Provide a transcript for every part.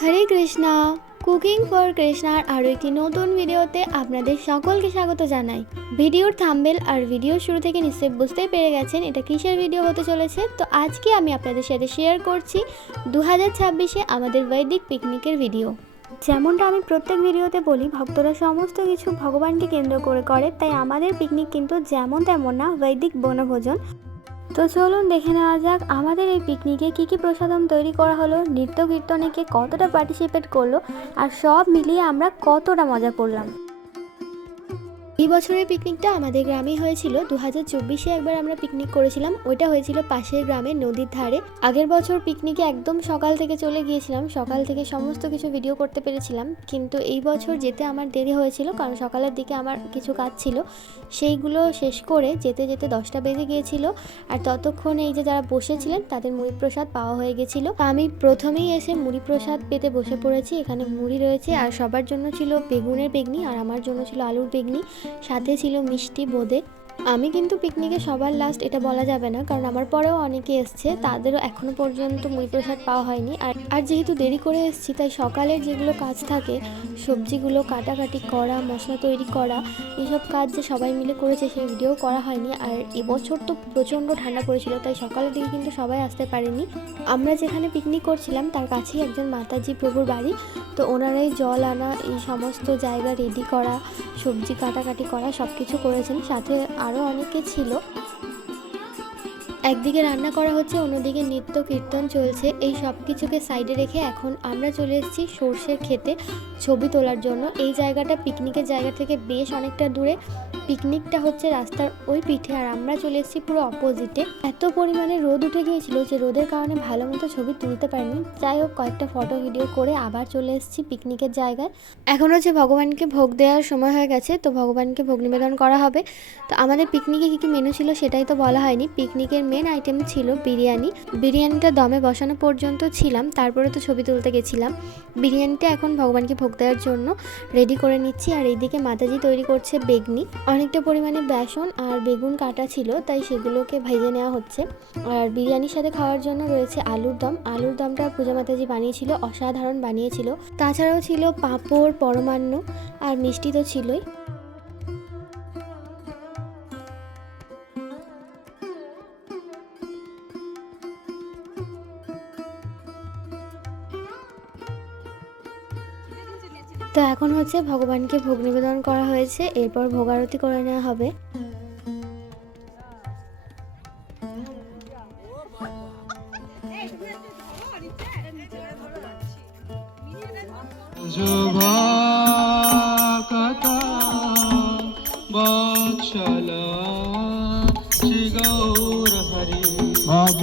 Hare Krishna cooking for কৃষ্ণার আরও একটি নতুন ভিডিওতে আপনাদের সকলকে স্বাগত জানাই। ভিডিওর থাম্বেল আর ভিডিও শুরু থেকে নিশ্চয়ই বুঝতেই পেরে গেছেন এটা কিসের ভিডিও হতে চলেছে। তো আজকে আমি আপনাদের সাথে শেয়ার করছি দু ছাব্বিশে আমাদের বৈদিক পিকনিকের ভিডিও যেমনটা আমি প্রত্যেক ভিডিওতে বলি, ভক্তরা সমস্ত কিছু ভগবানকে কেন্দ্র করে করে, তাই আমাদের পিকনিক কিন্তু যেমন তেমন না, বৈদিক বনভোজন। তো চলুন দেখে নেওয়া যাক, আমাদের এই পিকনিকে কী কী প্রসাদম তৈরি করা হলো, নৃত্য কীর্তনে কে কতটা পার্টিসিপেট করল, আর সব মিলিয়ে আমরা কতটা মজা করলাম। এই বছরের পিকনিকটা আমাদের গ্রামেই হয়েছিল। দু হাজার চব্বিশে একবার আমরা পিকনিক করেছিলাম। ওইটা হয়েছিল পাশের গ্রামে নদীর ধারে। আগের বছর পিকনিকে একদম সকাল থেকে চলে গিয়েছিলাম। সকাল থেকে সমস্ত কিছু ভিডিও করতে পেরেছিলাম। কিন্তু এই বছর যেতে আমার দেরি হয়েছিল, কারণ সকালের দিকে আমার কিছু কাজ ছিল। সেইগুলো শেষ করে যেতে যেতে দশটা বেজে গিয়েছিল। আর ততক্ষণে এই যে যারা বসেছিলেন, তাদের মুড়ি প্রসাদ পাওয়া হয়ে গেছিল। আমি প্রথমেই এসে মুড়ি প্রসাদ পেতে বসে পড়েছি। এখানে মুড়ি রয়েছে। আর সবার জন্য ছিল বেগুনের বেগনি, আর আমার জন্য ছিল আলুর বেগনি। সাথে ছিল মিষ্টি বোঁদে। আমি কিন্তু পিকনিকে সবার লাস্ট এটা বলা যাবে না, কারণ আমার পরেও অনেকে এসছে, তাদেরও এখনও পর্যন্ত মুড়ি প্রসাদ পাওয়া হয়নি। আর আর যেহেতু দেরি করে এসেছি, তাই সকালের যেগুলো কাজ থাকে, সবজিগুলো, কাটাকাটি করা, মশলা তৈরি করা, এসব কাজ যে সবাই মিলে করেছে, সেই ভিডিও করা হয়নি। আর এবছর তো প্রচণ্ড ঠান্ডা পড়েছিল, তাই সকালের দিকে কিন্তু সবাই আসতে পারেনি। আমরা যেখানে পিকনিক করছিলাম, তার কাছেই একজন মাতাজি প্রভুর বাড়ি। তো ওনারাই জল আনা, এই সমস্ত জায়গা রেডি করা, সবজি কাটাকাটি করা সব কিছু করেছেন। সাথে আরও অনেকে ছিল একদিকে রান্না করা হচ্ছে, অন্যদিকে নৃত্য কীর্তন চলছে। এই সব কিছুকে সাইডে রেখে এখন আমরা চলে এসেছি সর্ষের খেতে ছবি তোলার জন্য। এই জায়গাটা পিকনিকের জায়গা থেকে বেশ অনেকটা দূরে। পিকনিকটা হচ্ছে রাস্তার ওই পিঠে আর আমরা চলে এসেছি পুরো অপোজিটে এত পরিমাণে রোদ উঠে গিয়েছিল যে রোদের কারণে ভালো মতো ছবি তুলতে পারিনি। যাই হোক, কয়েকটা ফটো ভিডিও করে আবার চলে এসেছি পিকনিকের জায়গায়। এখন হচ্ছে ভগবানকে ভোগ দেওয়ার সময় হয়ে গেছে, তো ভগবানকে ভোগ নিবেদন করা হবে। তো আমাদের পিকনিকে কী কী মেনু ছিল সেটাই তো বলা হয়নি। পিকনিকের মেন আইটেম ছিল বিরিয়ানি। বিরিয়ানিটা দমে বসানো পর্যন্ত ছিলাম, তারপরে তো ছবি তুলতে গেছিলাম। বিরিয়ানিটা এখন ভগবানকে ভোগ দেওয়ার জন্য রেডি করে নিচ্ছি, আর এইদিকে মাতাজি তৈরি করছে বেগনি। অনেকটা পরিমাণে বেসন আর বেগুন কাটা ছিল, তাই সেগুলোকে ভেজে নেওয়া হচ্ছে। আর বিরিয়ানির সাথে খাওয়ার জন্য রয়েছে আলুর দম। আলুর দমটা পূজা মাতাজি বানিয়েছিল, অসাধারণ বানিয়েছিল। তাছাড়াও ছিল পাঁপড়, পরমান্ন, আর মিষ্টি তো ছিলই। তো এখন হচ্ছে ভগবানকে ভোগ নিবেদন করা হয়েছে এরপর ভোগারতি করে নেওয়া হবে। ভজ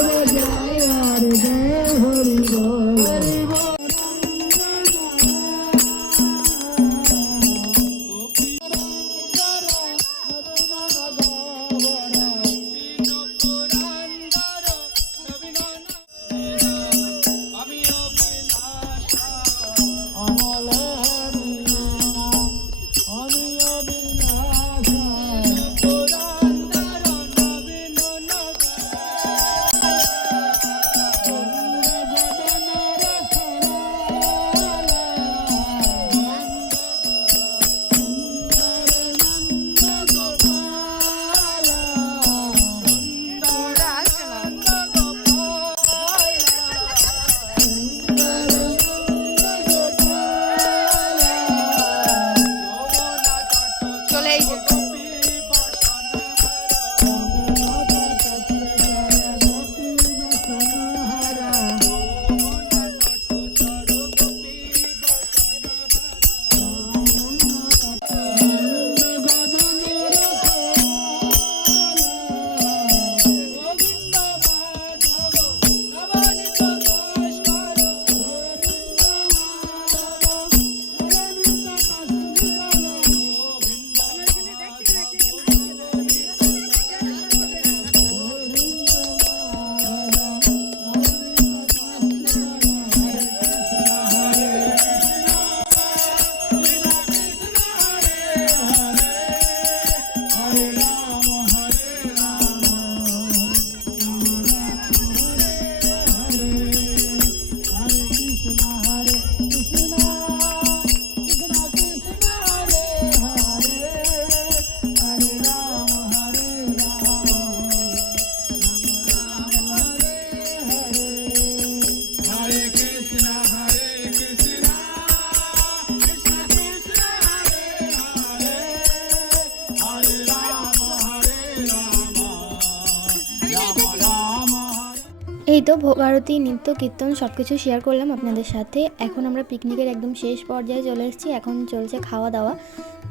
এই তো ভোগারতি নৃত্য কীর্তন সব কিছু শেয়ার করলাম আপনাদের সাথে। এখন আমরা পিকনিকের একদম শেষ পর্যায়ে চলে এসেছি। এখন চলছে খাওয়া দাওয়া।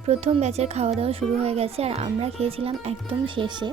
প্রথম ব্যাচের খাওয়া দাওয়া শুরু হয়ে গেছে আর আমরা খেয়েছিলাম একদম শেষে।